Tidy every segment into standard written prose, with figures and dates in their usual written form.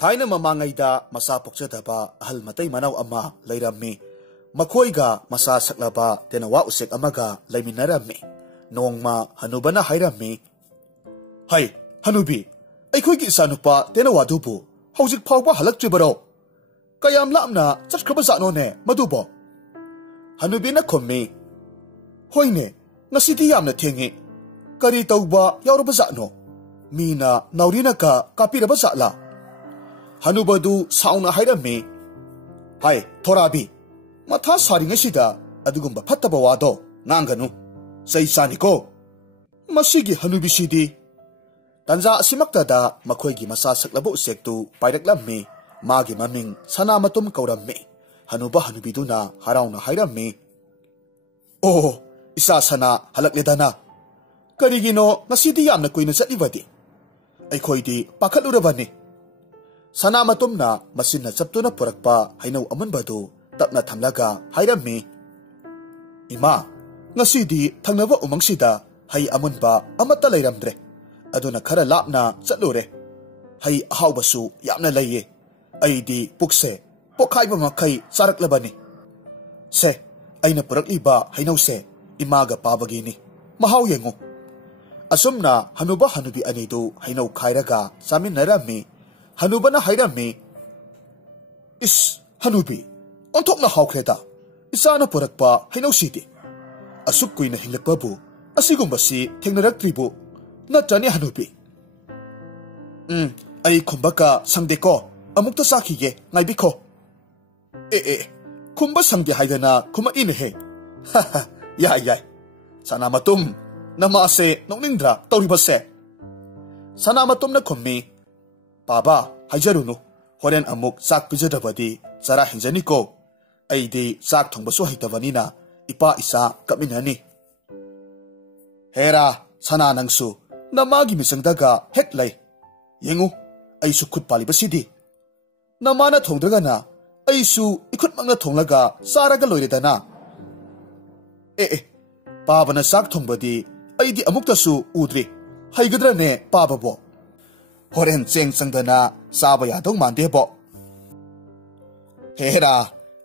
थाइना ममांगैदा मसा पोक्चदबा अहल मतै मनाव अमा लैरम्मी मखोइगा मसा सकलबा तेनवा उसेक अमगा लैमिनरम्मी नोंगमा हनुबना हाइरम्मी हाय हनुबी अखोइगी इसानुपा तेनवादुबु हौजिक फावबा हलक्त्रिबरो कयाम लामना चटख्रबा जातनोने मदुबो हनुबीना खुम्मी होइने ngasidi yamna thengi kari tauba yauraba zatno mina naurina ka kapiraba zatla hanubadu sauna hairame hai thorabi matha saringa sida adugumba phattaba wado nganganu sei sani ko masigi hanubi sidi tanja asimakta da makhoigi masa saklabo sektu pairaklammi magi maming sanamatum kauramme hanuba hanubiduna harauna hairame oh isa sana halakledana karigino ngasidi yamna kuina chatlibadi aikhoidi pakhalurabani sana matumna masinna chaptuna purakpa hainau amanbadu tapna thamlaga hairami ima ngasidi thangnaba umangsida hai amunba amata leiramdre aduna khara lapna chatlure hai ahawbasu yamna leiye aidi pukse pokhaiba makhai charaklabani se aina purakliba hainause imaga pabagini mahaw yengo asumna hanuba hanubi anidu hainau khairaga saminarami hanubana hairami is hanubi ontokna hawkreda isana purakpa hainau sidi asuk kuina hilakpabu asigumbasi thengnaraktribu natani hanubi ai khumbaka sangdeko amukta sakhige ngaibikho khumba sangde haidana khuma inehe yai yai sanamatum namase nokningdra tawribase sanamatum na khummi baba haijarunu horen amuk sak pijadabadi chara hinjani ko aidi sak thongbasu haitawani na ipa isa kaminani hera sana nangsu namagi misangdaga heklai yengu aisu khut palibasidi namana thongdraga na aisu ikhut mangna thonglaga saraga loiredana पाबना साक थोंबदी अइदी अमुक्तसु उद्री हैगद्रने पाबबो होरेन Cheng संगदना साबा यादौ मांदेबो हेरा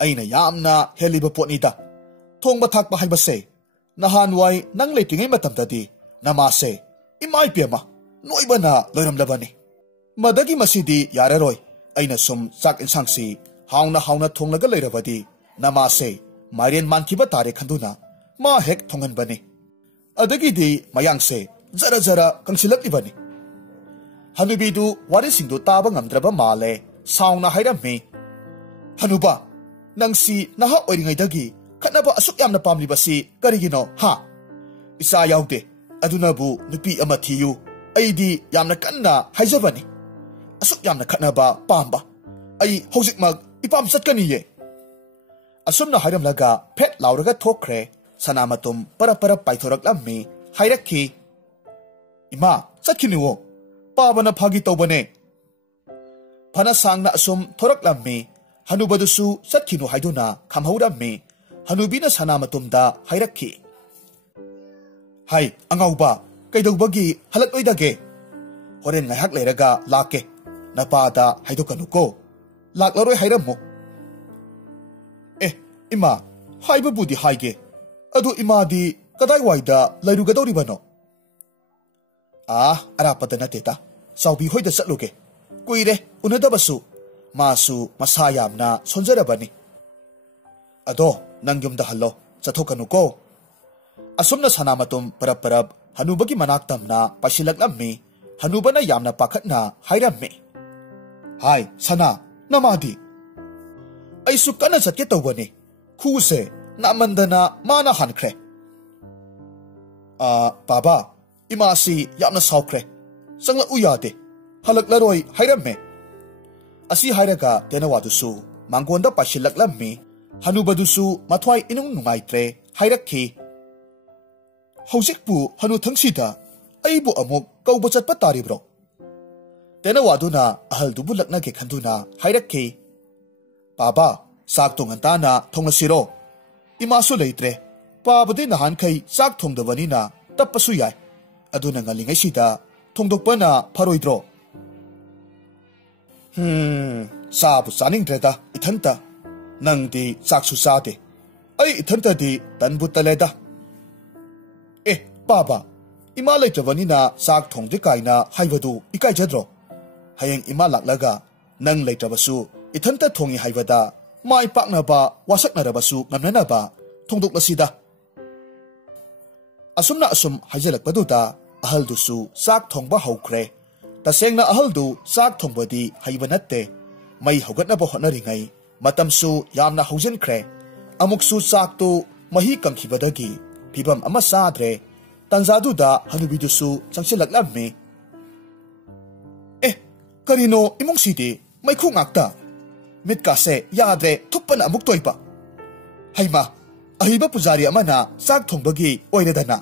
अइना यामना हेलिबो पोटनीदा थोंबा थाकबा हाइबसे नहानवाई नंग लेटिंगै मतमददी नमासे इमाइ पेमा नोइबना लोइरमलबनी मदगी मसिदी याररोय अइना सुम चाक इंसांगसी हाउना हाउना थोंलगा लेरबदी नमासे माइरेन मानखिबा तारे खंदुना मा हेक थोंगन बने अदगिदी मयांग से जरा जरा कंसिलक्लिबनी हनुबीदु वारिसिंगदु ताबा ngamdraba माले साउना हाइरमे हनुबा नंगसी नहा ओइरिंगैदगी खनबा असुक यामना पामलिबसी करिगिनो हा इसा याउदे अदुनाबु नुपी अमा थियु अइदी यामना कन्ना हाइजबनी असुक यामना खनबा पामबा अइ हौजिकमक इपाम चटकनिये असुमना हाइरमलगा fate लाउरगा थोखरे sanamatum para paithoraklammi hairakhi ima chakhinuwo pabana phagi tobane phana sangna asum thoraklammi hanubadusu chakhinu haiduna khamhaurammi hanubina sanamatumda hairakhi hai angauba kaidobagi halatoidage horen ngahak leiraga lake napada haidokanuko laklaroi hairammo ima haiba budi haige adu imadi kadai waida lairugadoribano arapata nateta saubi hoida satluge kuire unadabasu masu masayamna sonjarabani ado nangyumda hallo chathokanu ko asumna sanamatum parab hanubagi manaktamna pasilaklammi hanubana yamna pakhatna hairammi hai sana namadi aisu kana chatke tawbani khuse namandana mana hankre baba imasi yamna saukre sangla uyade halaklaroi hairamme asi hairaga tenawadusu mangonda pasilaklammi hanubadusu mathwai inung nungaitre hairakhi hojikpu hanu thangsida aibu amuk kauba chatpa taribro tenawaduna ahaldubu laknage khanduna hairakhi baba sak tongantana thonglasiro imasu leitre pabade nahan khai sak thongdawani na tappasu yai aduna ngalingai sida thongdokpana pharoidro Sabu saning dreda ithanta nang di saksu sate ai ithanta di tanbu taleda baba ima leitrawani na sak thongje kaina haibadu ikai jadro hayeng ima laklaga nang leitrabasu ithanta thongi haibada mai pakna ba wasakna rabasu ngamnana ba thongdok lasida asumna asum haijalakpaduda ahal dusu sak thongba haukhre tasengna ahal du sak thongbadi haiba natte mai hogatna ba honari matamsu yamna haujenkhre amuksu sak tu mahi kangkhibadagi phibam ama sadre tanzaduda hanubidusu changsilaklammi karino imong sidi mai khu ngakta mitkase yadre thuppana amuk toipa haima ahiba pujari amana sak thongbagi oiredana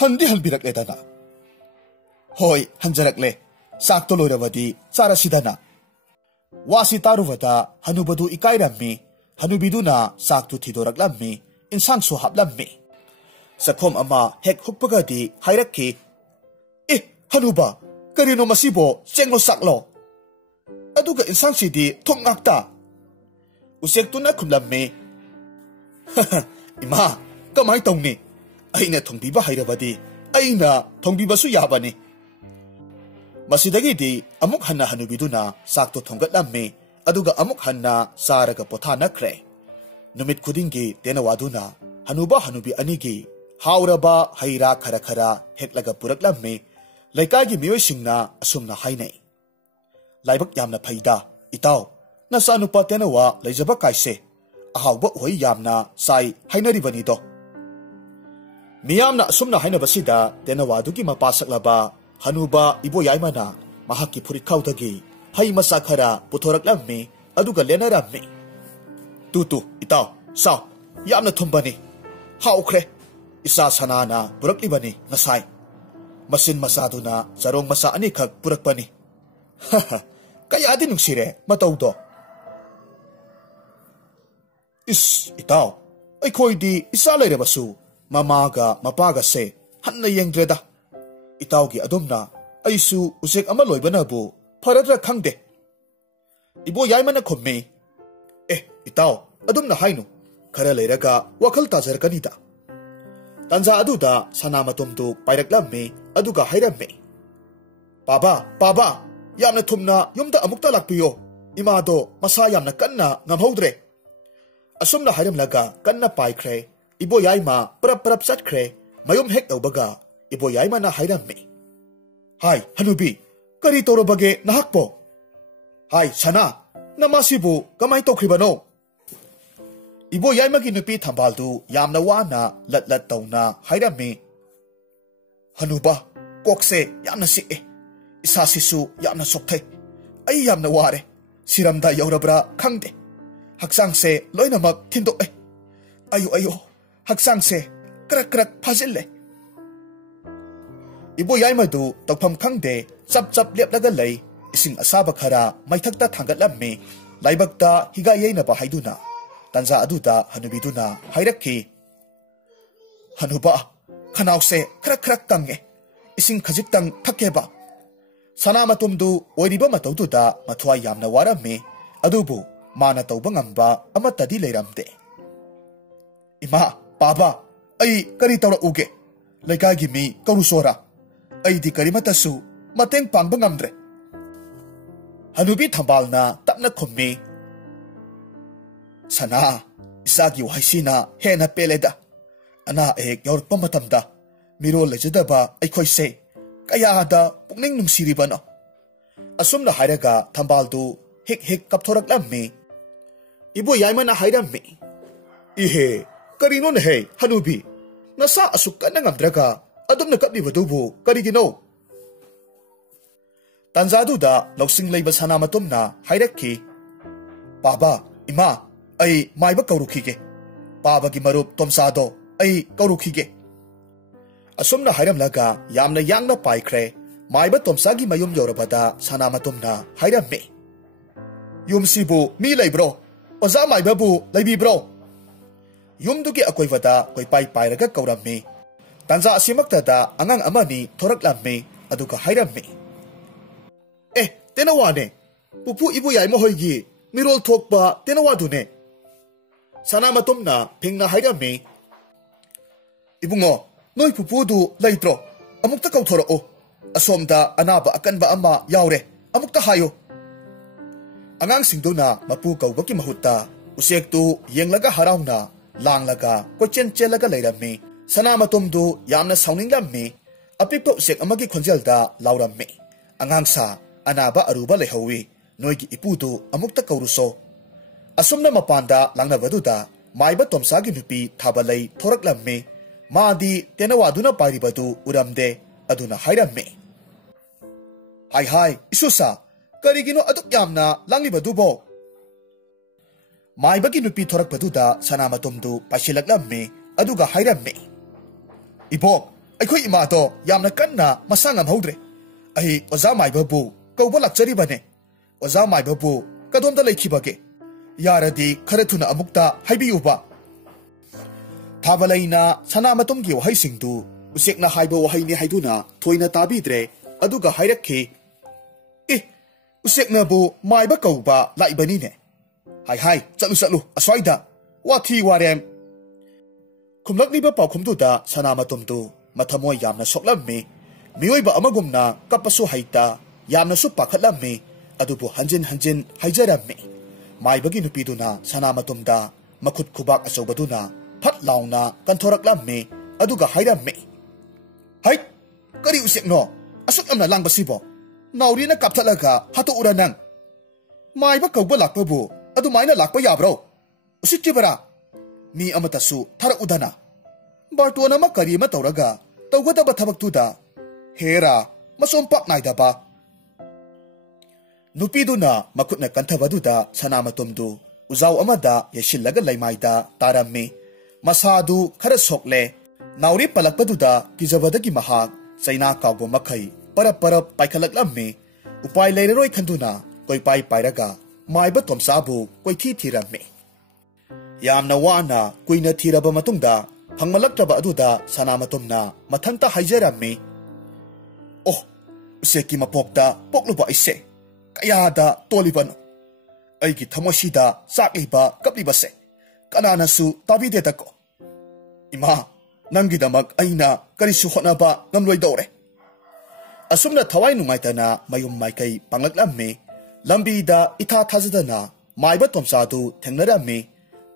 handi halbirakledana hoi hanjarakle sak to loirawadi charasidana wasi taruvada hanubadu ikairammi hanubiduna sak tu thidoraklammi insang su haplammi sakhom ama hek hukpagadi hairakki hanuba karino masibo chenglo saklo aduga insang sidi thongakta usek tuna khumlammi ima kamai tongni aina thongbiba hairabadi aina thongbibasu yabani masidagi di amuk hanna hanubiduna sakto thonggatlammi aduga amuk hanna saraga pothanakre numit khudingi tenawaduna hanuba hanubi anigi hauraba haira khara khara heklaga puraklammi laikagi miyoy singna asumna hainai laibak yamna phaida itaw nasa nupa tenawa laijaba kaise ahawba hoi yamna sai hainari bani do miyamna asumna haina basida tenawadugi mapasaklaba hanuba ibo yaimana mahaki phuri khawdagi hai masa khara puthoraklammi aduga lenarammi tu itaw saw yamna thumbani haukre isa sanana buraklibani ngasai masin masaduna sarong masa ani khak purakpani kaya di nungsire matawdo itaw aikhoy di isa layrabasu mamaga mapaga se hanna yengdreda itaw gi adumna aisu usek ama loibanabu faradra khangde ibo yaimana khomme itaw adumna hainu khara layraga wakhal tajarkanida tanza aduda sanamatumdu pairaklammi aduga hairamme baba yamna thumna yumda amukta lakpiyo imado masa yamna kanna ngamhodre asumna hairamlaga kanna paikhre ibo yaima prap chatkre mayum hek awbaga ibo yaima na hairamme hai hanubi kari torobage nahakpo hai sana namasibu kamai tokribano ibo yaimagi nupi thambaldu yamna wana lat tawna hairamme hanuba kokse yamna sik'e isa sisu yamna sokthai ai yamna ware siramda yaurabra khangde haksangse loinamak thindok ayo haksangse krak phajille ibo yaimadu tawpham khangde chap leplaga lei ising asaba khara maithakta thangatlammi laibakta higa yeina ba haiduna tanza aduda hanubiduna hairakki hanuba khanause krak tange ising khajitang thakeba sanamatumdu oiriba matawduda mathwai yamna waramme adubu mana tawba ngamba amatadi leiramde ima baba ai kari tawra uge laikagi mi karusora ai di karimatasu mateng pangba ngamdre hanubi thambalna tapna khummi sana isagi wahisina hena peleda ana ek yorpa matamda miro lejadaba aikhoise kayada pukning nungsiribano asumna hairaga thambaldu hek kapthoraklammi ibo yaimana hairammi ihe karino ne hanubi nasa asukana ngamdraga adumna kaplibadubu karigino tanzaduda loksing leiba sanamatumna hairakki baba ima ai maiba kaurukhige baba gi marup tomsado ai kaurukhige asumna hairamlaga yamna yangna paikhre maiba tomsagi mayum yorabada sanamatumna hairamme yumsibu mi leibro oza maiba bu leibibro yumdugi akoivada koi pairaga kaurammi tanza asimaktada angang amani thoraklamme aduga hairamme तेनवाने पुपु इबु याई महोइगी मिरोल थोकपा तेनवादुने सनामतुमना फिंगना हाइरमे इबुंगो नोई पुपुदु लैत्रो अमुक्ता कौथोरओ असोमदा अनाबा अकनबा अमा यावरे अमुक्ता हायो अगांगसिंगदुना मपु कौबकी महुत्ता उसेक्तु येंगलगा हराउना लांगलगा कोचेन चेलगा लैरमे सनामतुमदु यामना साउनिंगलामे अपिपा उसेक अमगी खोंजेलदा लाउरमे अगांगसा अनाबा Aruba लेहौवी नोइगी इपुदु अमुक्ता कौरुसो असुमना मपांदा लांगनबदुदा माइबा तोमसागी नुपी थाबलै थोरकलमे मादी तेनवादुना पारिबदु उरमदे अदुना हाइरमे हाय हाय इसुसा करिगिनो अदुक यामना लांगिबदुबो माइबगी नुपी थोरकबदुदा सनामतुमदु पाइसिलकलमे अदुगा हाइरमे इबो अखोई इमादो यामना कन्ना मसा ngamहौद्रे अहि ओजा माइबबु कौबा लाक्चरिबने ओजा माइबबु कदोमदा लैखिबगे यारदी खरथुना अमुक्ता हाइबियुबा थाबलैना सनामतुमगी वहाइसिंगदु उसेकना हाइबो वहाइनि हाइदुना थोइना ताबिद्रे अदुगा हाइरक्खि ए उसेकनाबु माइबा कौबा लाइबनिने हाय हाय चलु चलु अस्वाइदा वाथि वारेम खुमलकनिबा पाउखुमदुदा सनामतुमदु मथमोय यामना सोक्लम्मे मियोइबा अमगुमना कपसु हाइता यामनासु पाखतलम्मे अदुबु हंजिन हंजिन हाइजरम्मे माइबगी नुपीदुना सनामतुमदा मखुत खुबाक अचौबदुना फट लाउना कंथोरकलम्मे अदुगा हाइरम्मे हाय करी उसेकनो असुक यमना लांगबसिबो नाउरीना कापथलगा हातोउरा नंग माइबा कौबा लाक्पबु अदुमाइना लाक्पा याब्रो उसिक्तिबरा मी अमतसु थर उदना बार्टोन अमा करी अमा तौरगा तौगदबा थबक्तुदा हेरा मसोम पाक नाइदबा नुपीदुना मखुतना कंथबदुदा सनामतुमदु उजाव अमदा यशिल्लगा लैमाइदा तारम्मे मसादु खर सोक्ले नाउरी पलकपदुदा किजबदगी महाक चैना काउबो मखै परप परप पाइखलकलम्मे उपाय लैररोय खंदुना कोई पाई पाइरगा माइबा तोमसाबु कोइथि थिरम्मे यामना वाना कुइना थिरबा मतुंगदा फंगमलक्तबा अदुदा सनामतुमना मथंता हाइजरम्मे ओह उसेकी मपोक्ता पोक्लुबा इसे कयादा तोलिबनो अइगी थमोसिदा चाक्लिबा कप्लिबसे कनानासु ताबिदेतको इमा नंगिदमक अइना करिसु होनबा ngamloidore असुमना थवाई नुंगाइतना मयुम माइकै पांगलक्लम्मे लंबीदा इथा थाजदना माइबा तोमसादु थेंगनरम्मे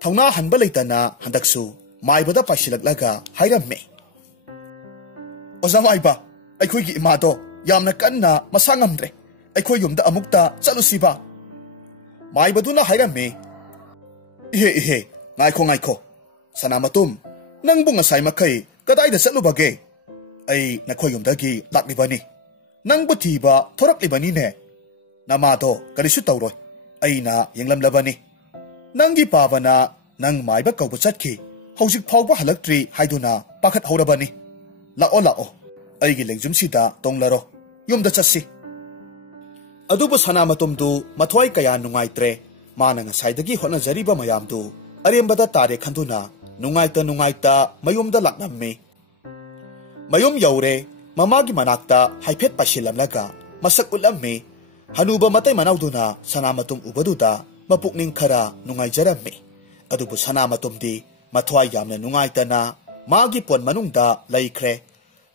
थौना हनबा लैतना हंदकसु माइबदा पाइसिलकलगा हाइरम्मे ओजा माइबा अखोइगी इमादो यामना कन्ना मसा ngamद्रे अखोइ युमदा अमुक्ता चलुसिबा माइबदुना हाइरम्मे इहे इहे ngaiko ngaiko सनामतुम नंगबु ngasai makai kadaida chatlubage ai nakhoyumdagi laklibani nangbu thiba thoraklibani ne namado karisu tawroi aina yenglamlabani nangi pabana nang maiba kaubu chatki hojik phawba halaktri haiduna pakhat horabani lao lao aigi lengjum sida tonglaro yumda chassi adubu sanamatumdu mathwai kaya nungaitre mana ngasaidagi hona jariba mayamdu अरेंबदा तारे खंदुना नुंगाइता मयुमदा लाकनम्मे मयुम you're ममागी मनाक्ता हाइफेट पासिलमलगा मसक उलम्मे हनुबा मतै मनाउदुना सनामतुम उबदुदा मपुकनिंग खरा नुंगाइजरम्मे अदुबु सनामतुमदी मथ्वाइ यामना नुंगाइतना मागी पोन मनुंगदा लैख्रे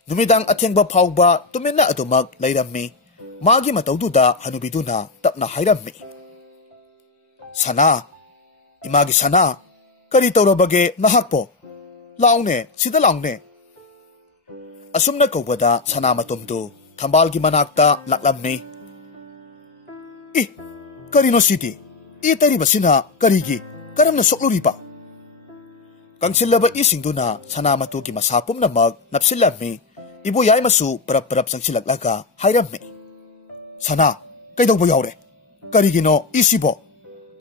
नुमिदांग अथेंगबा फाउबा तुमिन्ना अदुमक लैरम्मे मागी मतौदुदा हनुबिदुना तपना हाइरम्मे सना Imangi सना करी तौरबगे नहाकपो लाउने सिदा लाउने असुमना कौबदा सनामतुमदु थंबालगी मनाक्ता लाक्लम्मे इ करिनो सिदी इ तरिबसिना करिगी करमना सोक्लुरिबा कंसिल्लबा इसिंगदुना सनामतुगी मसा पुमनमक नपसिल्लम्मे इबो याइमसु परप परप संसिलकलगा हाइरम्मे सना कैदौबो यावरे करिगिनो इसिबो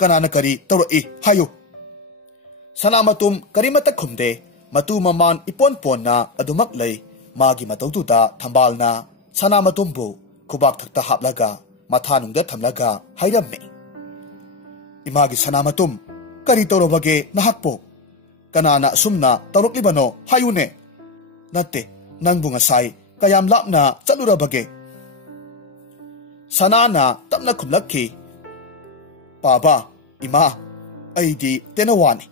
कनाना करी तौरई हायो सनामतुम करीमता खुमदे मतु ममान इपोन पोना अदुमक लई मागी मतौदुदा थंबालना सनामतुमबु खुबाक थक्ता हापलगा माथानुंगदा थमलगा हाइरम्मे इमागी सनामतुम करी तौरबगे नहाकपो कनाना Sumana तौरक्लिबनो हायुने नत्ते नंगबु ngasai कयाम लापना चलुरबगे Sanana tapna khumlakhi. Paba, ima, aidi tenawani.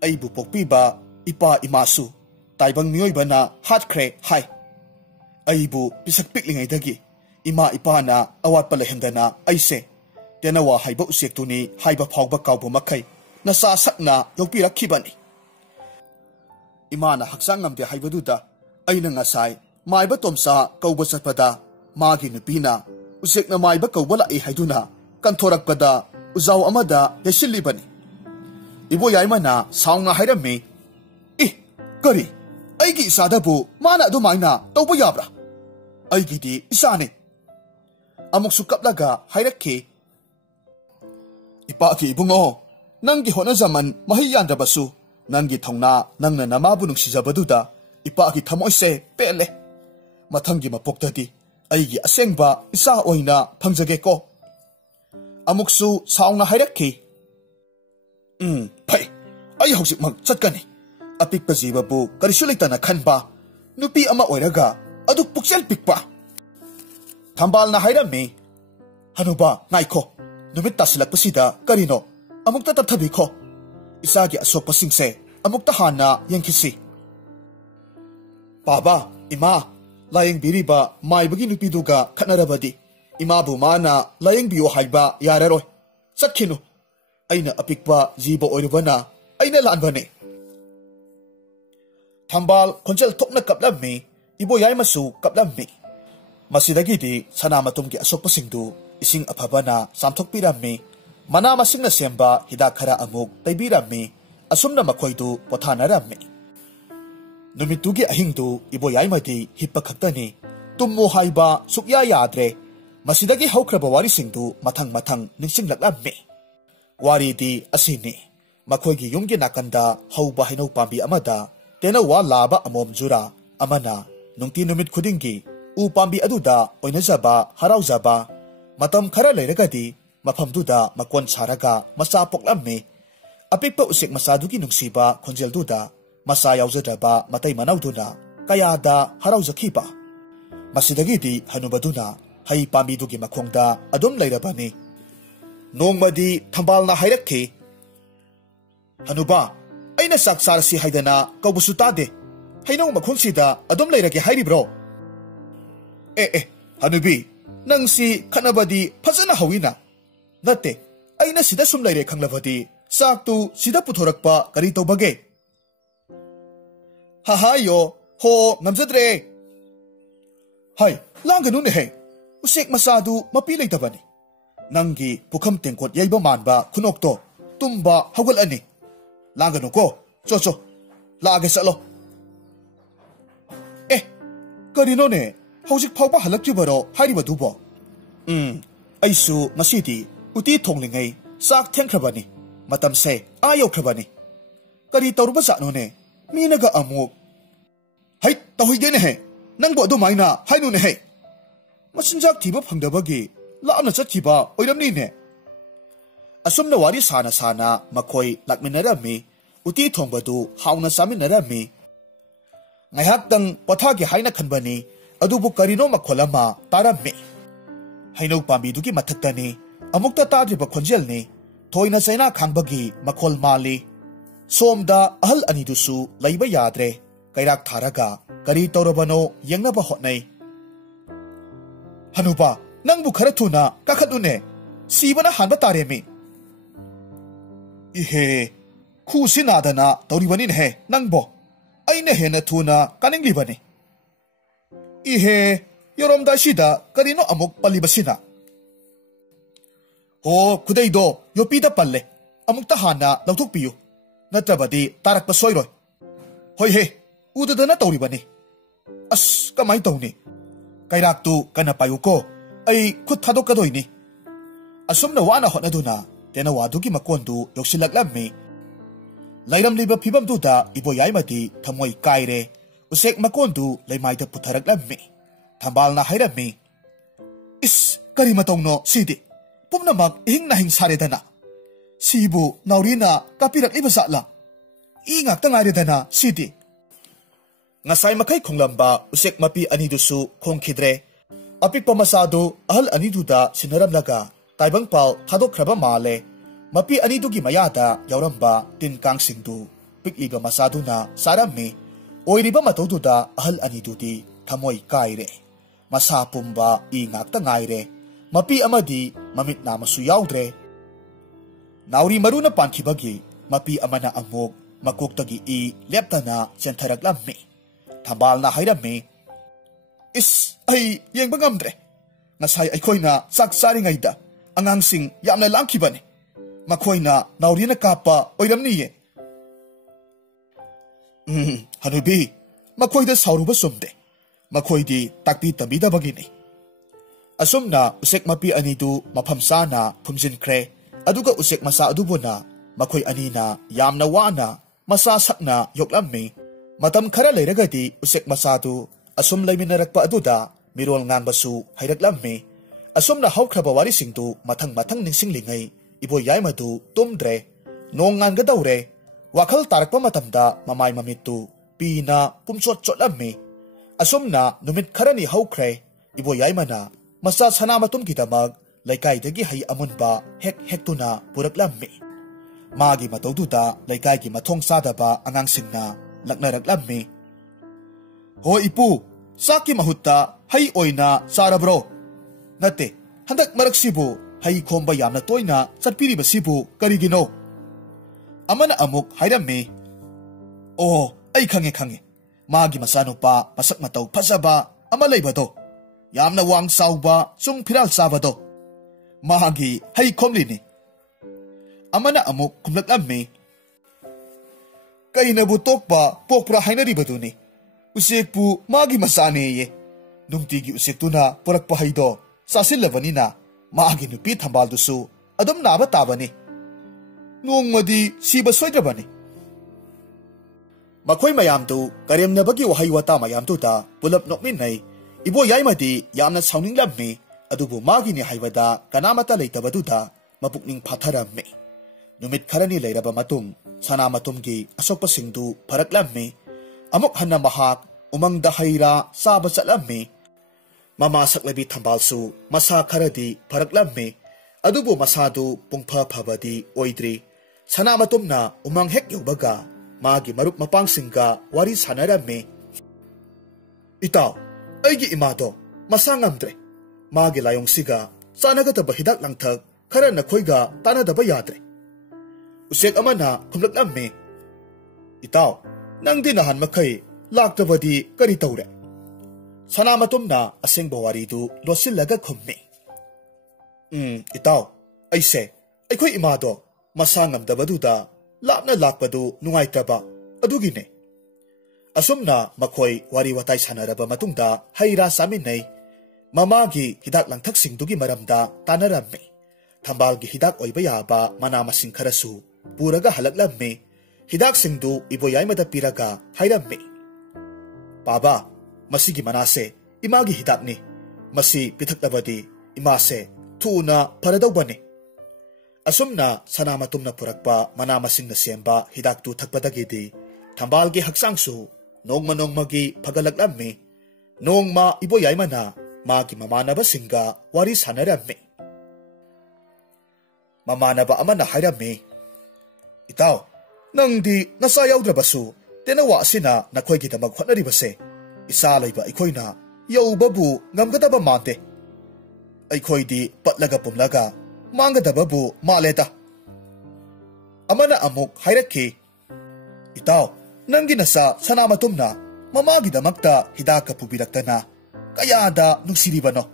Aibu pokpiba ipa imasu. Taibang miyoybana hatkre hai. Aibu pisak piklingaydagi. Ima ipa na awat palahendana aise. Tenawa haiba usektuni haiba phawba kawbu makai. Nasa sakna yokpirakhibani. Ima na haksang ngamde haibaduda. Aina ngasai. Maiba tomsa kawba satpada. Magi nupina. Usek na maiba kawba lai haiduna. Kanthorakpada. Uzaw amada yasilibani. Ibo yaimana sauna hairami. Kari. Aigi isadabu mana adumaina tawba yabra. Aigidi isani. Amuk sukaplaga hairakki. Ipaki ibungo. Nangi hona zaman mahiyandrabasu. Nangi thongna nangna namabu nungsijabaduda. Ipaki thamoise pele. Mathangi mapoktadi. Aigi asengba isa oina phangjage ko. Amuksu sauna hairakki. Pai. Ay hausik mag chatkani. Apikpa jibabu karisulaytana khanba. Nupi ama oiraga aduk puksel pikpa. Thambal na hairami. Hanuba ngaiko. Numit tasilakpasida karino. Amukta tapthabi ko. Isagi asokpasingse amukta hana yankisi. Baba, ima, layang biriba maibagi nupiduga khatnarabadi. Imabu mana layang biyo haiba yararoy. Satkinu. Aina apikpa jiba oirubana. Aina lanbane. Thambal konjel tokna kaplammi. Ibo yaimasu kaplammi. Masidagidi sanamatumgi asokpasingdu ising aphabana samthokpirammi. Mana masingna semba hidakara amuk taibirammi. Asumna makhoidu pothanarami. Numitugi ahingdu ibo yaimadi hippa khaktani. Tummo haiba sukya yadre. Masidagi haukraba warisingdu mathang ningsinglaklammi. Waridi asini. Makhoigi yumgi nakanda hauba hainau pambi amada. Tenawa laba amom jura. Amana nungti numit khudingi. U pambi aduda oinazaba harauzaba. Matam khara lairagadi. Maphamduda makon saraga masa poklammi. Apikpa usik masadugi nungsiba khonjelduda. Masa yaujadraba matai manauduna. Kayada harauzakhiba. Masidagidi hanubaduna. Hai pamidugi makhongda adum lairabani. Nongmadi thambal na hairakhi. Hanuba, aina saksarasi haidana kaubusu tade. Hainong makhonsida adum lairake hairibro. Hanubi, nangsi khanabadi fazana hawina. Nate, aina sida sum laire khanglabadi. Saktu sida puthorakpa kari tawbage. Hahayo, ho ngamjadre. Hai, langanu ne he. Usik masadu mapilay tabani. Nangi pukham tengkot yaiba manba kunokto. Tumba hawal ani. Langanu ko, chocho. Lage salo. Karino ne. Hausik phawpa halakjibaro hairiba dubo. Aisu masidi uti thonglingay sak thengkrabani. Matamse ayawkrabani. Kari tawruba jatno ne. Minaga amuk. Hai tawhige ne he. Nangbo adumaina hainu ne he. Masinjak thiba phangdabagi laana chatkiba oiramni ne. Asumna wari sana makhoi lakminarami. Uti thongbadu hauna saminarami. Ngaihakdang pothagi haina khanbani. Adubu karino makholama tarammi. Hainau pambidugi mathaktani. Amukta tadriba khonjelni. Thoina saina khangbagi makhol mali. Somda ahal anidusu laiba yadre. Kairak tharaga kari taurabano yengnaba hotnai. Hanuba, nangbu khara thuna kakhatune. Sibana hanba taremi. Ihe, khusi nadana tauribani ne nangbo. Aina hena thuna kaninglibani. Ihe, yoromda shida karino amuk palibasina. Ho, kudaido yopida palle. Amukta hana lautukpiyu. Natrabadi tarakpa soiroy. Hoi he, udadana tauribani. As, kamay tauni. Kairaktu kanapayuko ay khut thadokkadoini. Asumna wana hotnaduna tenawadugi makondu yoksilaklammi. Lairamliba phibamduda iboyaimadi thamoi kaire. Usek makondu laimaida putharaklammi. Thambalna hairami. Is kari matongno sidi. Pumnamak ihing nahing saredana. Sibu naurina kapirakliba satla. Ingak tangaredana sidi. Ngasay makay konglamba usek mapi anidusu kongkidre. ꯑꯄꯤꯛꯄ ꯃꯆꯥꯗꯨ ꯑꯍꯜ ꯑꯅꯤꯗꯨꯗ ꯁꯤꯟꯅꯔꯝꯂꯒ ꯇꯥꯏꯕꯪꯄꯥꯜ ꯊꯥꯗꯣꯛꯈ꯭ꯔꯕ ꯃꯥꯜꯂꯦ꯫ ꯃꯄꯤ ꯑꯅꯤꯗꯨꯒꯤ ꯃꯌꯥꯗ ꯌꯥꯎꯔꯝꯕ ꯇꯤꯟ ꯀꯥꯡꯁꯤꯡꯗꯨ ꯄꯤꯛꯂꯤꯕ ꯃꯆꯥꯗꯨꯅ ꯆꯥꯔꯝꯃꯤ꯫ ꯑꯣꯏꯔꯤꯕ ꯃꯇꯧꯗꯨꯗ ꯑꯍꯜ ꯑꯅꯤꯗꯨꯗꯤ ꯊꯃꯣꯏ ꯀꯥꯏꯔꯦ꯫ ꯃꯁꯥ ꯄꯨꯝꯕ ꯏ ꯉꯥꯛꯇ ꯉꯥꯏꯔꯦ꯫ ꯃꯄꯤ ꯑꯃꯗꯤ ꯃꯃꯤꯠ ꯅꯥꯝꯃꯁꯨ ꯌꯥꯎꯗ꯭ꯔꯦ꯫ ꯅꯥꯎꯔꯤ ꯃꯔꯨꯅ ꯄꯥꯟꯈꯤꯕꯒꯤ ꯃꯄꯤ ꯑꯃꯅ ꯑꯃꯨꯛ ꯃꯀꯣꯛꯇꯒꯤ ꯏ ꯂꯦꯞꯇꯅ ꯆꯦꯟꯊꯔꯛꯂꯝꯃꯤ꯫ ꯊꯝꯕꯥꯜꯅ ꯍꯥꯏꯔꯝꯃꯤ, "ꯏꯁ, ꯑꯩ ꯌꯦꯡꯕ ꯉꯝꯗ꯭ꯔꯦ꯫ ꯉꯁꯥꯏ ꯑꯩꯈꯣꯏꯅ ꯆꯥꯛ ꯆꯥꯔꯤꯉꯩꯗ ꯑꯉꯥꯡꯁꯤꯡ ꯌꯥꯝꯅ ꯂꯥꯡꯈꯤꯕꯅꯤ꯫ ꯃꯈꯣꯏꯅ ꯅꯥꯎꯔꯤꯅ ꯀꯥꯞꯄ ꯑꯣꯏꯔꯝꯅꯤꯌꯦ." ꯍꯅꯨꯕꯤ, ꯃꯈꯣꯏꯗ ꯁꯥꯎꯔꯨꯕ ꯆꯨꯝꯗꯦ꯫ ꯃꯈꯣꯏꯗꯤ ꯇꯥꯛꯄꯤ ꯇꯝꯕꯤꯗꯕꯒꯤꯅꯤ꯫ ꯑꯁꯨꯝꯅ ꯎꯆꯦꯛ ꯃꯄꯤ ꯑꯅꯤꯗꯨ ꯃꯐꯝ ꯆꯥꯅ ꯐꯨꯝꯖꯤꯟꯈ꯭ꯔꯦ꯫ ꯑꯗꯨꯒ ꯎꯆꯦꯛ ꯃꯆꯥ ꯑꯗꯨꯕꯨꯅ ꯃꯈꯣꯏ ꯑꯅꯤꯅ ꯌꯥꯝꯅ ꯋꯥꯅ ꯃꯆꯥ ꯁꯛꯅ ꯌꯣꯛꯂꯝꯃꯤ꯫ ꯃꯇꯝ ꯈꯔ ꯂꯩꯔꯒꯗꯤ ꯎꯆꯦꯛ ꯃꯆꯥꯗꯨ ꯑꯁꯨꯝ ꯂꯩꯃꯤꯟꯅꯔꯛꯄ ꯑꯗꯨꯗ ꯃꯤꯔꯣꯜ ꯉꯥꯡꯕꯁꯨ ꯍꯩꯔꯛꯂꯝꯃꯤ꯫ ꯑꯁꯨꯝꯅ ꯍꯧꯈ꯭ꯔꯕ ꯋꯥꯔꯤꯁꯤꯡꯗꯨ ꯃꯊꯪ ꯃꯊꯪ ꯅꯤꯡꯁꯤꯡꯂꯤꯉꯩ ꯏꯕꯣ ꯌꯥꯏꯃꯗꯨ ꯇꯨꯝꯗ꯭ꯔꯦ꯫ ꯅꯣꯡ ꯉꯥꯟꯒꯗꯧꯔꯦ꯫ ꯋꯥꯈꯜ ꯇꯥꯔꯛꯄ ꯃꯇꯝꯗ ꯃꯃꯥꯏ ꯃꯃꯤꯠꯇꯨ ꯄꯤꯅ ꯄꯨꯝꯆꯣꯠ ꯆꯣꯠꯂꯝꯃꯤ꯫ ꯑꯁꯨꯝꯅ ꯅꯨꯃꯤꯠ ꯈꯔꯅꯤ ꯍꯧꯈ꯭ꯔꯦ꯫ ꯏꯕꯣ ꯌꯥꯏꯃꯅ ꯃꯆꯥ ꯁꯅꯥꯃꯇꯨꯝꯒꯤꯗꯃꯛ ꯂꯩꯀꯥꯏꯗꯒꯤ ꯍꯩ ꯑꯃꯨꯟꯕ ꯍꯦꯛ ꯍꯦꯛꯇꯨꯅ ꯄꯨꯔꯛꯂꯝꯃꯤ꯫ ꯃꯥꯒꯤ ꯃꯇꯧꯗꯨꯗ ꯂꯩꯀꯥꯏꯒꯤ ꯃꯊꯣꯡ ꯆꯥꯗꯕ ꯑꯉꯥꯡꯁꯤꯡꯅ ꯂꯛꯅꯔꯛꯂꯝꯃꯤ꯫ "ꯍꯣ ꯏꯄꯨ, ꯆꯥꯛꯀꯤ ꯃꯍꯨꯠꯇ ꯍꯩ ꯑꯣꯏꯅ ꯆꯥꯔꯕ꯭ꯔꯣ? ꯅꯠꯇꯦ, ꯍꯟꯗꯛ ꯃꯔꯛꯁꯤꯕꯨ ꯍꯩ ꯈꯣꯝꯕ ꯌꯥꯝꯅ ꯇꯣꯏꯅ ꯆꯠꯄꯤꯔꯤꯕꯁꯤꯕꯨ ꯀꯔꯤꯒꯤꯅꯣ?" ꯑꯃꯅ ꯑꯃꯨꯛ ꯍꯥꯏꯔꯝꯃꯤ, "ꯑꯣ, ꯑꯩ ꯈꯪꯉꯦ꯫ ꯃꯥꯒꯤ ꯃꯆꯥꯅꯨꯄꯥ ꯃꯁꯛ ꯃꯇꯧ ꯐꯖꯕ ꯑꯃ ꯂꯩꯕꯗꯣ, ꯌꯥꯝꯅ ꯋꯥꯡ ꯆꯥꯎꯕ ꯆꯨꯡ ꯐꯤꯔꯥꯜ ꯆꯥꯕꯗꯣ, ꯃꯥꯒꯤ ꯍꯩ ꯈꯣꯝꯂꯤꯅꯤ." ꯑꯃꯅ ꯑꯃꯨꯛ ꯈꯨꯝꯂꯛꯂꯝꯃꯤ, "ꯀꯩꯅꯕꯨ ꯇꯣꯛꯄ ꯄꯣꯛꯄ꯭ꯔꯥ ꯍꯥꯏꯅꯔꯤꯕꯗꯨꯅꯤ꯫ ꯎꯆꯦꯛꯄꯨ ꯃꯥꯒꯤ ꯃꯆꯥꯅꯦꯌꯦ꯫ ꯅꯨꯡꯇꯤꯒꯤ ꯎꯆꯦꯛꯇꯨꯅ ꯄꯨꯔꯛꯄ ꯍꯩꯗꯣ ꯆꯥꯁꯤꯜꯂꯕꯅꯤꯅ ꯃꯥꯒꯤ ꯅꯨꯄꯤ ꯊꯝꯕꯥꯜꯗꯨꯁꯨ ꯑꯗꯨꯝ ꯅꯥꯕ ꯇꯥꯕꯅꯤ꯫ ꯅꯣꯡꯃꯗꯤ ꯁꯤꯕ ꯁꯣꯏꯗ꯭ꯔꯕꯅꯤ." ꯃꯈꯣꯏ ꯃꯌꯥꯝꯗꯨ ꯀꯔꯦꯝꯅꯕꯒꯤ ꯋꯥꯍꯩ ꯋꯥꯇꯥ ꯃꯌꯥꯝꯗꯨꯗ ꯄꯨꯂꯞ ꯅꯣꯛꯃꯤꯟꯅꯩ꯫ ꯏꯕꯣ ꯌꯥꯏꯃꯗꯤ ꯌꯥꯝꯅ ꯁꯥꯎꯅꯤꯡꯂꯝꯃꯤ꯫ ꯑꯗꯨꯕꯨ ꯃꯥꯒꯤꯅꯤ ꯍꯥꯏꯕꯗ ꯀꯅꯥꯃꯠꯇ ꯂꯩꯇꯕꯗꯨꯗ ꯃꯄꯨꯛꯅꯤꯡ ꯐꯥꯊꯔꯝꯃꯤ꯫ ꯅꯨꯃꯤꯠ ꯈꯔꯅꯤ ꯂꯩꯔꯕ ꯃꯇꯨꯡ ꯁꯅꯥꯃꯇꯨꯝꯒꯤ ꯑꯁꯣꯛꯄꯁꯤꯡꯗꯨ ꯐꯔꯛꯂꯝꯃꯤ꯫ ꯑꯃꯨꯛ ꯍꯟꯅ ꯃꯍꯥꯛ ꯎꯃꯪꯗ ꯍꯩ ꯔꯥ ꯆꯥꯕ ꯆꯠꯂꯝꯃꯤ꯫ ꯃꯃꯥ ꯁꯛꯂꯕꯤ ꯊꯝꯕꯥꯜꯁꯨ ꯃꯁꯥ ꯈꯔꯗꯤ ꯐꯔꯛꯂꯝꯃꯤ꯫ ꯑꯗꯨꯕꯨ ꯃꯁꯥꯗꯨ ꯄꯨꯡꯐ ꯐꯕꯗꯤ ꯑꯣꯏꯗ꯭ꯔꯤ꯫ ꯁꯅꯥꯃꯇꯨꯝꯅ ꯎꯃꯪ ꯍꯦꯛ ꯌꯧꯕꯒ ꯃꯥꯒꯤ ꯃꯔꯨꯞ ꯃꯄꯥꯡꯁꯤꯡꯒ ꯋꯥꯔꯤ ꯁꯥꯟꯅꯔꯝꯃꯤ꯫ "ꯏꯇꯥꯎ, ꯑꯩꯒꯤ ꯏꯃꯥꯗꯣ ꯃꯁꯥ ꯉꯝꯗ꯭ꯔꯦ꯫ ꯃꯥꯒꯤ ꯂꯥꯏꯑꯣꯡꯁꯤꯒ ꯆꯥꯅꯒꯗꯕ ꯍꯤꯗꯥꯛ ꯂꯥꯡꯊꯛ ꯈꯔ ꯅꯈꯣꯏꯒ ꯇꯥꯟꯅꯗꯕ ꯌꯥꯗ꯭ꯔꯦ." ꯎꯆꯦꯛ ꯑꯃꯅ ꯈꯨꯝꯂꯛꯂꯝꯃꯤ, "ꯏꯇꯥꯎ, ꯅꯪꯗꯤ ꯅꯍꯥꯟ ꯃꯈꯩ ꯂꯥꯛꯇꯕꯗꯤ ꯀꯔꯤ ꯇꯧꯔꯦ?" ꯁꯅꯥꯃꯇꯨꯝꯅ ꯑꯁꯦꯡꯕ ꯋꯥꯔꯤꯗꯨ ꯂꯣꯠꯁꯤꯜꯂꯒ ꯈꯨꯝꯃꯤ, "ꯏꯇꯥꯎ, ꯑꯩꯈꯣꯏ ꯏꯃꯥꯗꯣ ꯃꯁꯥ ꯉꯝꯗꯕꯗꯨꯗ ꯂꯥꯞꯅ ꯂꯥꯛꯄꯗꯨ ꯅꯨꯡꯉꯥꯏꯇꯕ, ꯑꯗꯨꯒꯤꯅꯦ." ꯑꯁꯨꯝꯅ ꯃꯈꯣꯏ ꯋꯥꯔꯤ ꯋꯥꯇꯥꯏ ꯁꯥꯟꯅꯔꯕ ꯃꯇꯨꯡꯗ ꯍꯩ ꯔꯥ ꯆꯥꯃꯤꯟꯅꯩ꯫ ꯃꯃꯥꯒꯤ ꯍꯤꯗꯥꯛ ꯂꯥꯡꯊꯛꯁꯤꯡꯗꯨꯒꯤ ꯃꯔꯝꯗ ꯇꯥꯟꯅꯔꯝꯃꯤ꯫ ꯊꯝꯕꯥꯜꯒꯤ ꯍꯤꯗꯥꯛ ꯑꯣꯏꯕ ꯌꯥꯕ ꯃꯅꯥ ꯃꯁꯤꯡ ꯈꯔꯁꯨ ꯄꯨꯔꯒ ꯍꯜꯂꯛꯂꯝꯃꯤ꯫ ꯍꯤꯗꯥꯛꯁꯤꯡꯗꯨ ꯏꯕꯣ ꯌꯥꯏꯃꯗ ꯄꯤꯔꯒ ꯍꯥꯏꯔꯝꯃꯤ, "ꯄꯥꯕꯥ, ꯃꯁꯤꯒꯤ ꯃꯅꯥꯁꯦ ꯏꯃꯥꯒꯤ ꯍꯤꯗꯥꯛꯅꯤ꯫ ꯃꯁꯤ ꯄꯤꯊꯛꯂꯕꯗꯤ ꯏꯃꯥꯁꯦ ꯊꯨꯅ ꯐꯔꯗꯧꯕꯅꯤ." ꯑꯁꯨꯝꯅ ꯁꯅꯥꯃꯇꯨꯝꯅ ꯄꯨꯔꯛꯄ ꯃꯅꯥ ꯃꯁꯤꯡꯅ ꯁꯦꯝꯕ ꯍꯤꯗꯥꯛꯇꯨ ꯊꯛꯄꯗꯒꯤꯗꯤ ꯊꯝꯕꯥꯜꯒꯤ ꯍꯛꯆꯥꯡꯁꯨ ꯅꯣꯡꯃ ꯅꯣꯡꯃꯒꯤ ꯐꯒꯠꯂꯛꯂꯝꯃꯤ꯫ ꯅꯣꯡꯃ ꯏꯕꯣ ꯌꯥꯏꯃꯅ ꯃꯥꯒꯤ ꯃꯃꯥꯟꯅꯕꯁꯤꯡꯒ ꯋꯥꯔꯤ ꯁꯥꯟꯅꯔꯝꯃꯤ꯫ ꯃꯃꯥꯟꯅꯕ ꯑꯃꯅ ꯍꯥꯏꯔꯝꯃꯤ, "ꯏꯇꯥꯎ, ꯅꯪꯗꯤ ꯅꯆꯥ ꯌꯥꯎꯗ꯭ꯔꯕꯁꯨ ꯇꯦꯅꯋꯥ ꯑꯁꯤꯅ ꯅꯈꯣꯏꯒꯤꯗꯃꯛ ꯍꯣꯠꯅꯔꯤꯕꯁꯦ ꯏꯆꯥ ꯂꯩꯕ ꯑꯩꯈꯣꯏꯅ ꯌꯧꯕꯕꯨ ꯉꯝꯒꯗꯕ ꯃꯥꯟꯗꯦ꯫ ꯑꯩꯈꯣꯏꯗꯤ ꯄꯠꯂꯒ ꯄꯨꯝꯂꯒ ꯃꯥꯡꯒꯗꯕꯕꯨ ꯃꯥꯜꯂꯦꯗ." ꯑꯃꯅ ꯑꯃꯨꯛ ꯍꯥꯏꯔꯛꯈꯤ, "ꯏꯇꯥꯎ, ꯅꯪꯒꯤ ꯅꯆꯥ ꯁꯅꯥꯃꯇꯨꯝꯅ ꯃꯃꯥꯒꯤꯗꯃꯛꯇ ꯍꯤꯗꯥꯛꯀ ꯄꯨꯕꯤꯔꯛꯇꯅ ꯀꯌꯥꯗ ꯅꯨꯡꯁꯤꯔꯤꯕꯅꯣ."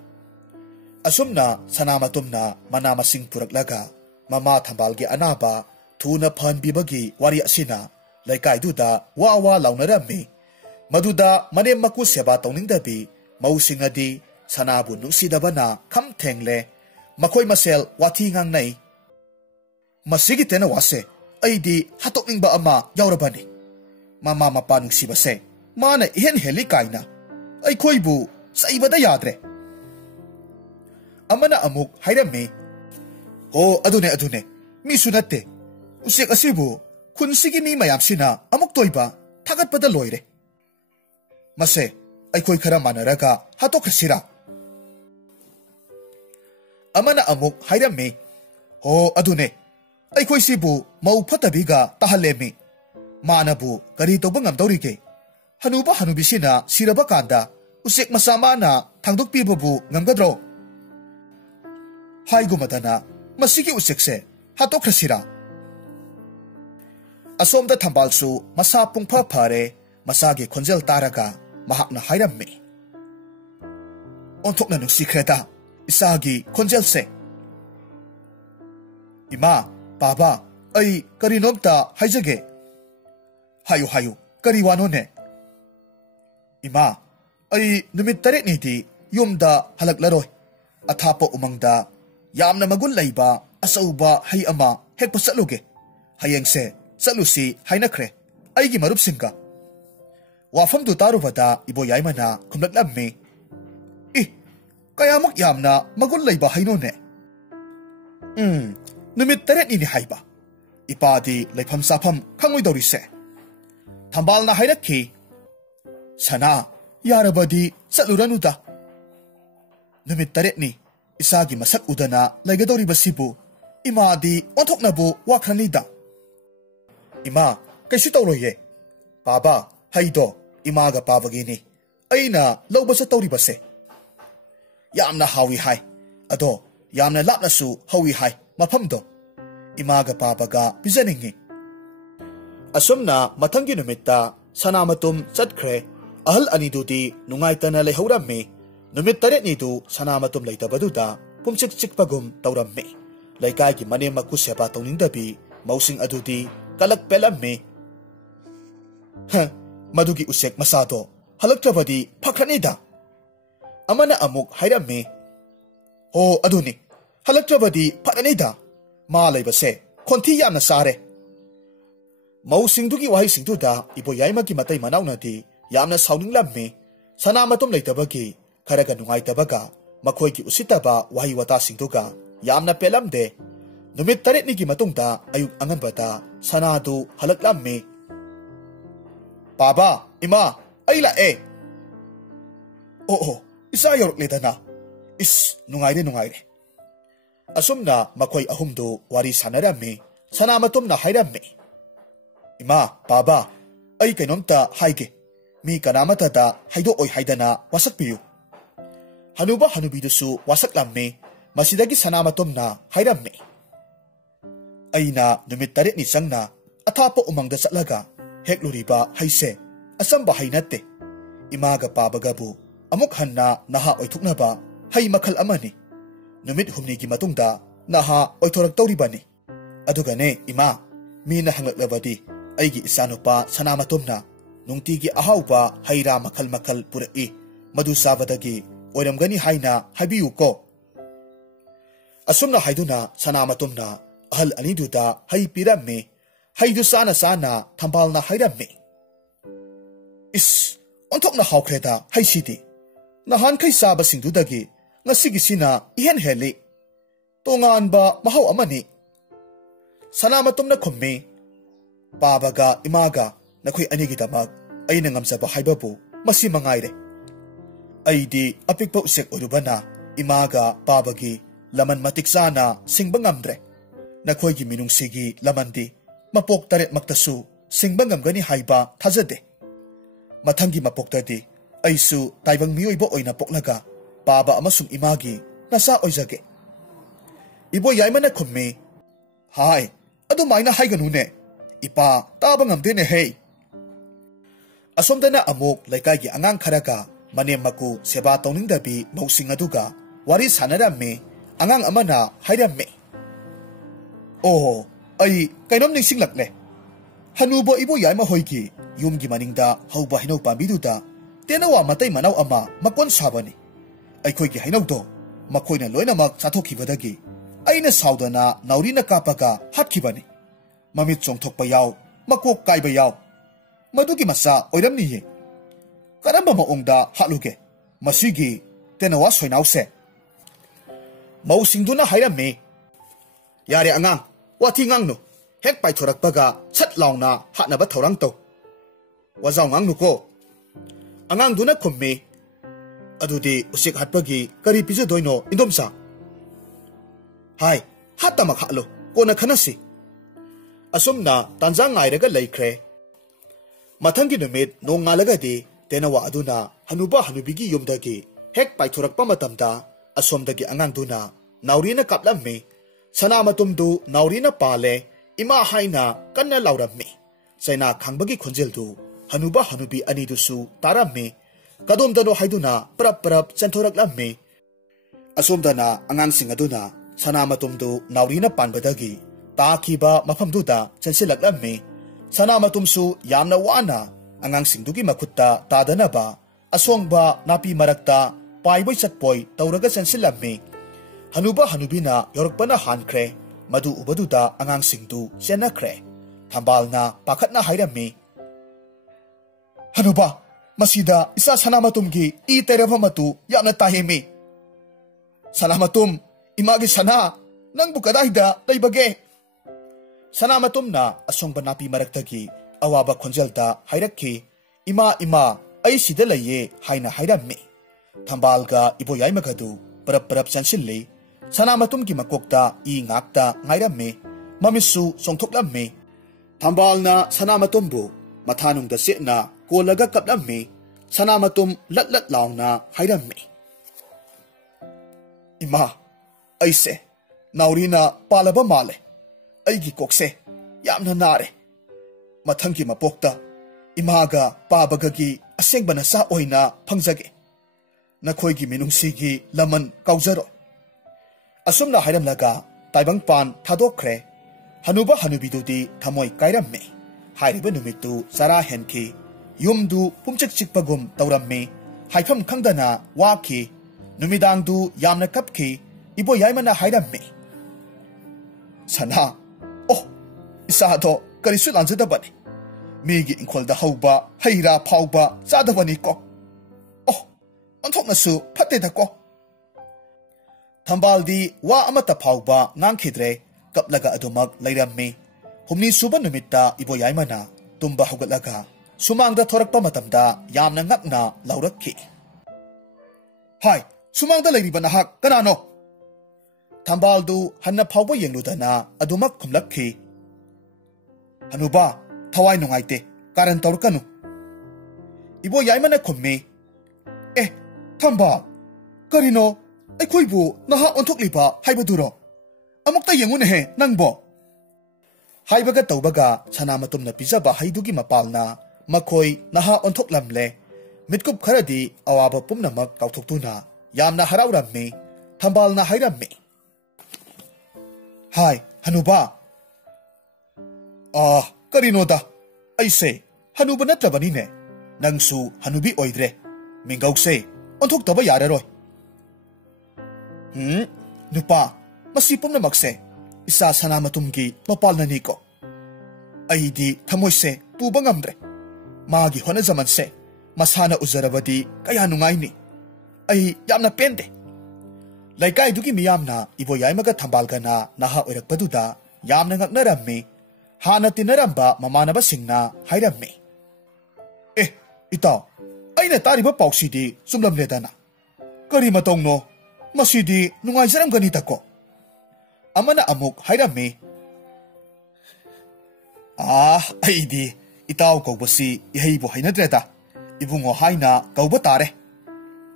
ꯑꯁꯨꯝꯅ ꯁꯅꯥꯃꯇꯨꯝꯅ ꯃꯅꯥ ꯃꯁꯤꯡ ꯄꯨꯔꯛꯂꯒ ꯃꯃꯥ ꯊꯝꯕꯥꯜꯒꯤ ꯑꯅꯥꯕ ꯊꯨꯅ ꯐꯍꯟꯕꯤꯕꯒꯤ ꯋꯥꯔꯤ ꯑꯁꯤꯅ ꯂꯩꯀꯥꯏꯗꯨꯗ ꯋꯥ ꯋꯥ ꯂꯥꯎꯅꯔꯝꯃꯤ꯫ ꯃꯗꯨꯗ ꯃꯅꯦꯝ ꯃꯀꯨ ꯁꯦꯕꯥ ꯇꯧꯅꯤꯡꯗꯕꯤ ꯃꯧꯁꯤꯡꯅꯗꯤ ꯁꯅꯥꯕꯨ ꯅꯨꯡꯁꯤꯗꯕꯅ ꯈꯝ ꯊꯦꯡꯂꯦ꯫ ꯃꯈꯣꯏ ꯃꯁꯦꯜ ꯋꯥꯊꯤ ꯉꯥꯡꯅꯩ꯫ "ꯃꯁꯤꯒꯤ ꯇꯦꯅꯋꯥꯁꯦ ꯑꯩꯗꯤ ꯍꯥꯠꯇꯣꯛꯅꯤꯡꯕ ꯑꯃ ꯌꯥꯎꯔꯕꯅꯤ꯫ ꯃꯃꯥ ꯃꯄꯥ ꯅꯨꯡꯁꯤꯕꯁꯦ ꯃꯥꯅ ꯏꯍꯦꯟ ꯍꯦꯜꯂꯤ ꯀꯥꯏꯅ ꯑꯩꯈꯣꯏꯕꯨ ꯆꯩꯕꯗ ꯌꯥꯗ꯭ꯔꯦ." ꯑꯃꯅ ꯑꯃꯨꯛ ꯍꯥꯏꯔꯝꯃꯤ, "ꯍꯣ, ꯑꯗꯨꯅꯦ, ꯃꯤꯁꯨ ꯅꯠꯇꯦ, ꯎꯆꯦꯛ ꯑꯁꯤꯕꯨ ꯈꯨꯟꯁꯤꯒꯤ ꯃꯤ ꯃꯌꯥꯝꯁꯤꯅ ꯑꯃꯨꯛ ꯇꯣꯏꯕ ꯊꯥꯒꯠꯄꯗ ꯂꯣꯏꯔꯦ꯫ ꯃꯁꯦ ꯑꯩꯈꯣꯏ ꯈꯔ ꯃꯥꯟꯅꯔꯒ ꯍꯥꯠꯇꯣꯛꯈ꯭ꯔꯁꯤꯔꯥ?" amana amuk hairami. Ho adune. Aikoi sibu mau fatabiga tahalemi. Manabu kari tobangam dorige. Hanuba hanubisina siraba kanda usik masamana thangduk pibabu ngamgadro. Haigumadana masigi usikse hatokrasira. Asomda thambalsu masa pungpha phare masagi khonjel taraga mahakna hairami. Onthokna nungsikreta isagi khonjel se. Ima, Baba, ay karinomta haijage. Hayu hayu, kariwano ne. Ima, ay numit tarit niti yumda halaglaroy. Athapo umangda, yamna magun layba, asauba hay ama, hekpa saluge. Hayeng se, salusi hay nakre, ay gimarup singka. Wafam du tarubada ibo yaymana kumlaglami. Kaya mak yamna magun layba hay no ne. Numit tarit ni hayba. Ipadi laypam sapam kangoy dawrise. Thambal na hayraki. Sana, yarabadi saluranuda. Numit tarit ni isagi masak udana laygadawri basibu. Imadi ontok nabu wakranida. Ima, kaysi tawroye. Baba, haydo, imaga pabagini. Ayna lawbasa tawri base. Yamna hawi hay. Ado, yamna lapna su hawi hay. Mapamdo. Imaga papaga pizaningi. Asumna matangi numita sanamatum chatkre ahal anidudi nungaitana lehaurammi numit taret nidu sanamatum laitabaduda pumchik chikpagum taurammi laikai ki mane makuseba tawnindabi mausing adudi kalak pelammi. Madugi usek masado halaktrabadi phakranida. Amana amuk hairammi. Ho aduni halaktrabadi phakranida. Malay base, konti yamna sare. Mausingdugi wahay singduda, ibo yaymagi matay manaw na di, yamna sauning lammi, sanamatum laytabagi, karaga nungay tabaga, makoy ki usitaba wahay wata singduga, yamna pelamde, numit tarit ni gimatungda, ayug angan bata, sanado halak lammi. Baba, ima, ayla Oo, isa yorok lita na. Nungay re. Asumna makoy ahumdo wari sanarami, sanamatum na hayrami. Ima, Baba, ay kainomta hayge, mi kanamata da haydo oy haydana wasak piyo. Hanuba hanubidusu wasak lammi, masidagi sanamatum na hayrami. Ay na numitarit ni sang na, atapo umangda sa laga, hekluriba hayse, asamba haynate. Imaga pabagabu, amukhan na naha oy tuknaba, hay makal amani. Numit humni gi matungda naha oitorak tawribani. Adugane ima mi na hangaklabadi aigi isanupa sanamatumna nungtigi ahawba hayra makal purai madu sabadagi oiramgani haina habiyu ko. Asumna hayduna sanamatumna ahal aniduda hay pirammi haydu sana thambal na hayrammi. Ontok na hawkreda hay sidi nahan kay saba singdudagi ngasigi sina ihen heli. Tongan ba mahaw amani. Sanamatum na kummi. Babaga imaga na kuy anigidamag ay nangamsaba haybabu masi mangayre. Ay di apikpa usik urubana imaga babagi laman matiksana singbangamdre. Na kuy giminung sigi laman di mapok tarit magtasu singbangam gani hayba tazade. Matanggi mapok tadi ay su taibang miyoy bo oy napoklaga Baba amasung imagi nasa oizage. Ibo yayman na kummi. Hay, ado may na hay ganune. Ipa tabang amdine hey. Asomda na amok laikagi angang karaga manemaku seba tawning dabi mausing aduga wari sanarami angang amana hayrami. Oh, ay kainom ning singlakle. Hanubo ibo yayma hoygi yumgi maningda hawba hinaw pambiduda tenawa matay manaw ama makon sabani. Ay koy ki hainawdo, makoy na loy na mag sathokibadagi, ay na sawdana nauri na kapaga hatkibani. Mamit chong thok payaw, makok kay bayaw. Madugi masa oiram niye. Karamba maongda hatluge, masigi tenawa soynawse. Mausing na hayrami. Yari angang, wati ngang no, hek pay thorakpaga chat law na hatna ba thorang to. Wazaw ngang no ko. Angang na kummi. Adudi usik hatpagi kari piso doino indomsa. Hai, hatta makhalo, kona khanasi. Asumna tanjang ngairaga laikre. Mathangi numit nong ngalagadi tenawa aduna hanuba hanubigi yumdagi hek paithurakpa matamda asomdagi angangduna naurina kaplammi sanamatumdu naurina pale ima haina kanna laurammi saina khangbagi khonjeldu hanuba hanubi anidusu tarammi kadomdano haiduna prap prap chanthoraklammi asomdana angangsing aduna sanamatumdu naurina panbadagi takiba mafamduda chansilaklammi sanamatumsu yamna wana angangsingdugi makutta tadanaba asongba napi marakta paiboy chatpoy tauraga chansilammi hanuba hanubina yorokpana hankre madu ubaduda angangsingdu chenakre thambalna pakhatna hairammi hanuba masida isa sanamatumgi I terava matu yamna tahimi sanamatum imagi sana nangbu kadaida leibage sanamatumna asongba napi maraktagi awaba khonjelta hairakki ima ai sida laye haina hairammi thambalga iboyaimagadu parap parap chansilli sanamatumgi makokta I ngakta ngairammi mamisu songthoklammi thambalna sanamatumbu mathanungda sena kolaga kaplammi sanamatum lat laungna hairammi ima aise naurina palaba male aigi kokse yamna nare mathangi mapokta imaga pabagagi asengbana sa oina phangjage nakhoigi minungsigi laman kaujaro asumna hairamlaga taibang pan thadokre hanuba hanubidudi thamoi kairamme hairiba numitu sara henki yumdu pumchik chikpagum tawramme haifam khangdana waki numidangdu yamna kapki ibo yaimana hairamme sana oh isado karisu lanjadabani migi inkolda hauba haira phauba chadabani ko oh anthoknasu phatte ko thambaldi wa amata phauba ngangkhidre kaplaga adumak lairammi humni suba numitta ibo yaimana tumba hugalaga sumangda thorakpa matamda yamna ngakna laurakki hai sumangda lairiba nahak kanano thambaldu hanna phauba yengludana adumak khumlakki hanuba thawai nungaite karan tawrkanu ibo yaimana khummi thamba karino aikhoibu naha onthokliba haibaduro amukta yengune he nangbo haibaga tawbaga sanamatumna pijaba haidugi mapalna makhoi naha onthoklamle mitkup kharadi awaba pumnamak kauthoktuna yamna harawrammi thambalna hairammi hai hanuba karinoda aise hanuba natrabani ne nangsu hanubi oidre mingause onthok yararoi nupa masi pumnamakse isa sanamatumgi mapalnani ko aidi thamoise tuba ngamdre magi honajamanse masana uzarabadi kaya nungaini ai yamna pende laikai dugi miyamna ibo yaimaga thambalgana naha oirakpaduda yamna ngaknarammi hana tinaramba mamanaba singna hairammi itaw aina tariba pauksidi sumlamledana kari matongno masidi nungaijaramgani tako amana amuk hairammi aidi itaw kaubasi ihaibo hainadreda ibungo haina kauba tare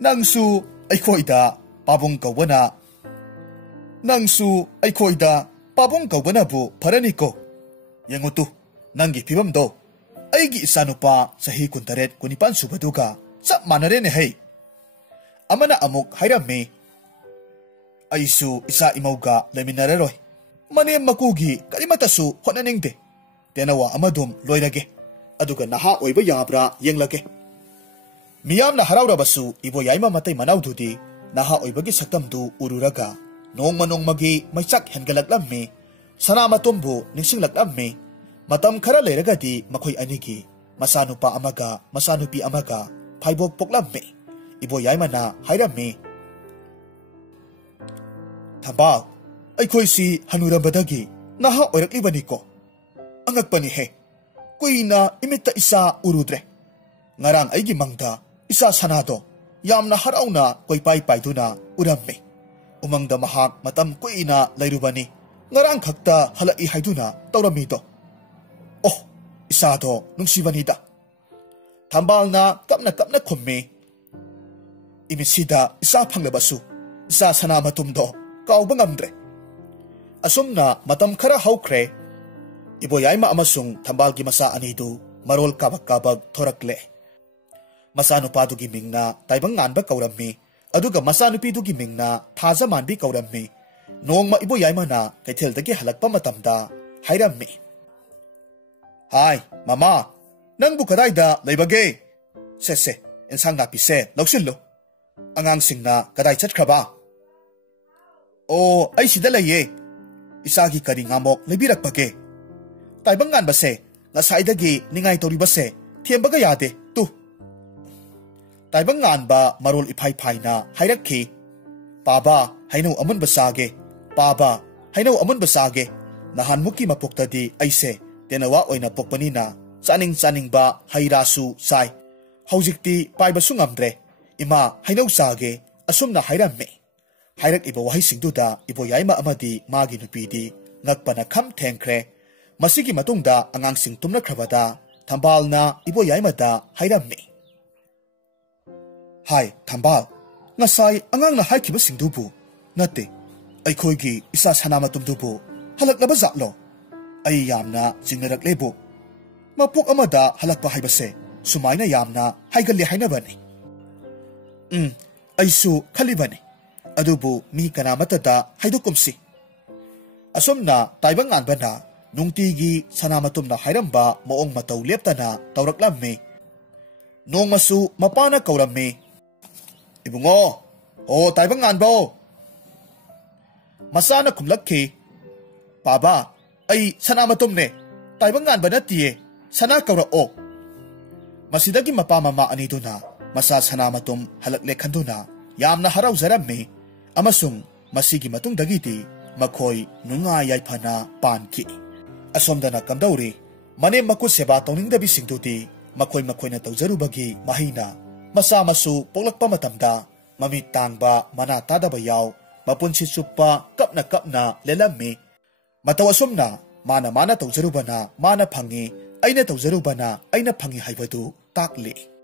nangsu aikhoida pabung kaubana nangsu aikhoida pabung kaubana bu pharaniko yengutu nangi pibamdo aigi isanupa sahi kuntaret kunipan subaduga chap manare ne hai amana amuk hairammi aisu isa imauga leminareroi mane makugi karimatasu honaningde tenawa amadum loirage aduga naha oiba yabra yenglage miyamna harawrabasu ibo yaima matai manaududi naha oibagi saktamdu ururaga nongmagi maichak hengalaklammi sanamatumbu ningsinglaklammi matam khara leiragadi makhoi anigi masanupa amaga masanupi amaga phaibok poklammi ibo yaimana hairammi thamba aikhoisi hanurabadagi naha oiraklibani ko angakpani he kuina imita isa urudre ngarang aigi mangda isa sanado yamna harauna koipai paiduna uramme umangda mahak matam kuina lairubani ngarang khakta halai haiduna tawramido oh isado nungsibanida thambalna kapna khummi imisida isa phanglabasu isa sana matumdo kauba ngamdre asumna matam khara haukhre iboyaima amasung thambalgi masa anidu marol kabak thorakle masanupadugi mingna taibang nganba kaurammi aduga masanupidugi mingna thaja manbi kaurammi nongma iboyaima na kaitheldagi halakpa matamda hairammi hai mama nangbu kadaida leibage se ensang napi se lausillo angang singna kadai chatkraba o ai sida leye isagi kari ngamok lebirakpage taibang ngan base ngasaidagi ningai tori base thiembaga yade tu taibang ngan ba marol iphai phaina hairakhi paba haino amun basage paba haino amun basage nahan muki mapoktadi aise tenawa oina pokpanina chaning ba hairasu sai haujikti paibasu ngamdre ima haino sage asumna hairamme hairak ibo wahi singduda ibo yaima amadi magi nupidi ngakpana kham thengkhre masigi matungda angang sing tumna khrabada thambalna ibo yaimada hairammi hai thambal ngasai angang na haikiba singdubu nate aikhoigi isa sanama tumdubu halaklaba zatlo ai yamna jingnarak lebu mapok amada halakpa haibase sumaina yamna haigalli hainabani aisu khalibani adubu mi kanamatada haidukumsi asomna taibang anbana nungtigi sanamatumna hairamba moong mataw leptana tawraklamme nongmasu mapana kauramme ibungo o taibang anbo masana kumlakki baba ai sanamatumne taibang anba natiye sana kaura o masidagi mapa mama aniduna masa sanamatum halakle khanduna yamna harau zaramme amasung masigi matung dagiti makhoi nunga yaifana panki asomdana kamdauri mane makut seba tawningdabi singduti makhoi na tawjarubagi mahina masa masu poklakpa matamda mami tangba mana tadaba yaw mapunsi chuppa kapna lelammi mataw asomna mana tawjarubana mana phangi aina tawjarubana aina phangi haibadu takli